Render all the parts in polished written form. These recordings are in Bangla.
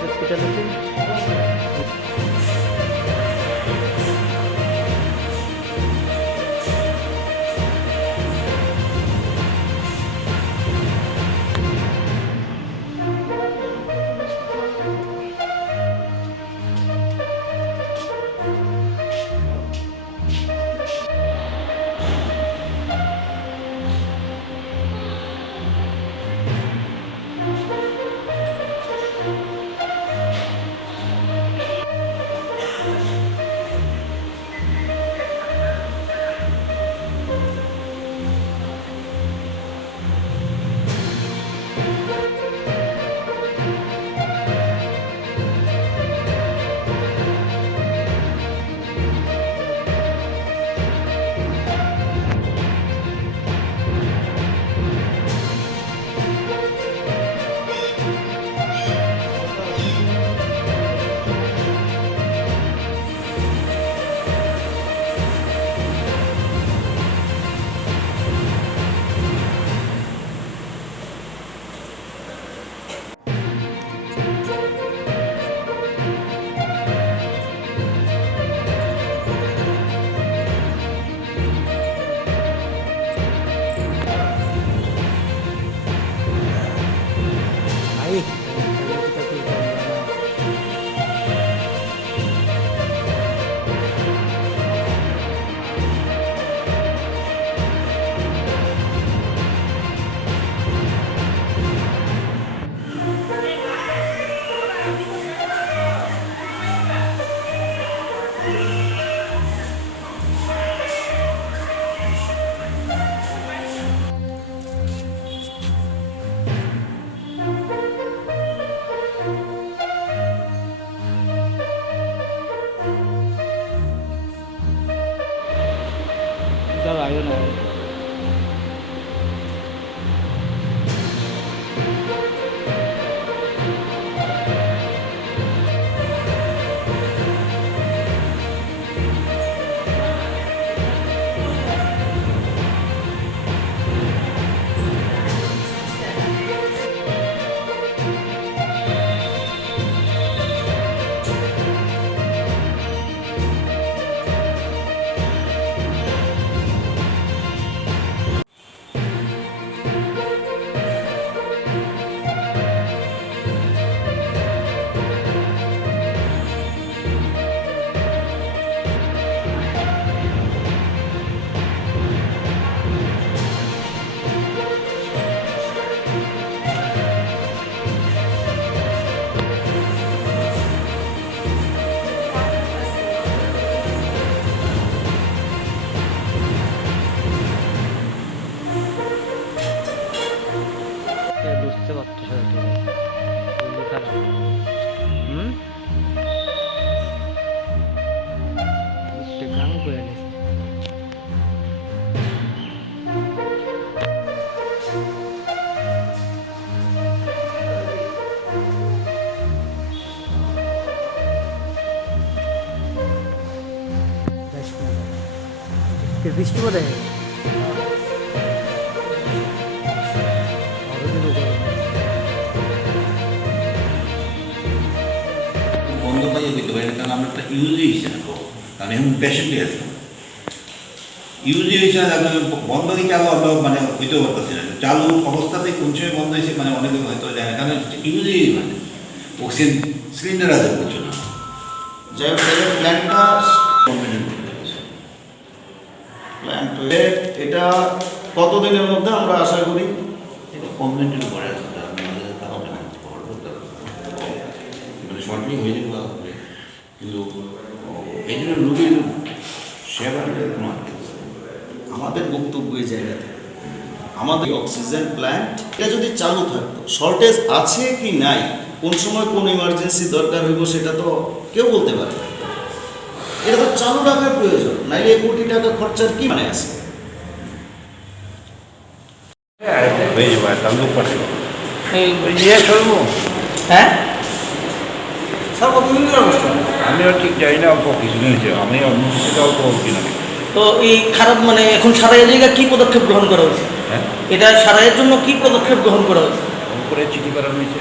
হসপিটালে আয়ো না বুঝতে পারতো খারাপ কাম করে নিয়েছে বৃষ্টি বোধ হয় বন্ধ পাইয়ে দিতে পারি কারণ আমরা একটা ইউজি হিসেবে কারণ এখন পেশেন্টই আছে ইউজি হিসেবে বন্ধ কি চালু আমরা মানে হইতেও পারতেছি না চালু অবস্থাতেই কোন সময় বন্ধ হয়েছে মানে অনেকে হয়তো যায় না কারণ ইউজি মানে অক্সিজেন সিলিন্ডার আছে বুঝছো না যাই হোক প্ল্যানটা এটা কতদিনের মধ্যে আমরা আশা করি কমপ্লেন্টের উপরে আছে শর্টিং হয়ে যাবে কিন্তু এই জন্য রুগীর সেবার কোনো আমাদের বক্তব্য এই জায়গাতে আমাদের অক্সিজেন প্ল্যান্ট এটা যদি চালু থাকতো শর্টেজ আছে কি নাই কোন সময় কোন ইমার্জেন্সি দরকার হইব সেটা তো কেউ বলতে পারে না এটা তো চালু রাখার প্রয়োজন নাইলে 1 কোটি টাকা খরচার কি মানে আছে হ্যাঁ আমিও ঠিক জানি না অল্প কিছুদিন হয়েছে আমি অল্প কিনা তো এই খারাপ মানে এখন সারাইয়ের জায়গায় কি পদক্ষেপ গ্রহণ করা হয়েছে হ্যাঁ এটা সারাইয়ের জন্য কি পদক্ষেপ গ্রহণ করা হয়েছে করে চিঠি করানো হয়েছে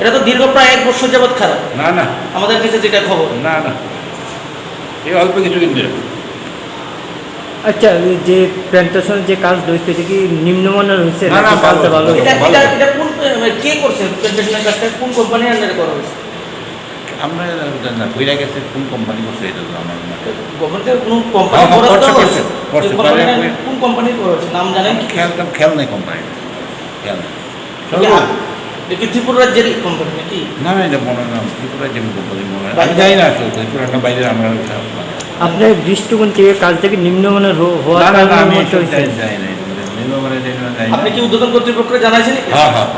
এটা তো দীর্ঘ প্রায় 1 বছর যাবৎ খারাপ, না না আমাদের কাছে যেটা খবর। না না, এই অল্প কিছু কিন্তু আচ্ছা, এই যে প্ল্যান্টেশনের যে কাজ হয়েছে এটা কি নিম্নমানের হয়েছে না, না, নাকি কাজটা ভালো। ভালো হয়েছে? এটা এটা এটা কোন কে করছে প্রেজেন্টেশনের কাজটা, কোন কোম্পানির আন্ডারে করা হয়েছে? আমরা না বইরা গেছে কোন কোম্পানি করছে এটা তো আমার না। গভর্নমেন্টের কোন কোম্পানি হ্যাঁ, বরাদ্দ করছে, হয়েছে? করছে, এই কোম্পানির করছে। কোন কোম্পানির করা হয়েছে নাম জানেন কি? খেয়াল নেই কোম্পানি, খেয়াল নেই। এটা কি ত্রিপুরা রাজ্যের কোম্পানি নাকি? না না, এটা মনে হয় না ত্রিপুরা যেমন কোম্পানি মনে হয়, আমি যাই না আসলে ত্রিপুরাটা বাইরে আমরা আপনার দৃষ্টিকোণ থেকে কাজটাকে নিম্নমানের হওয়ার না না না, কারণে আমি মনে হয়েছে? যাই না, নির্মাণে যাই না। আপনি কি উদ্বোধন কর্তৃপক্ষকে জানাইছেন? হ্যাঁ হ্যাঁ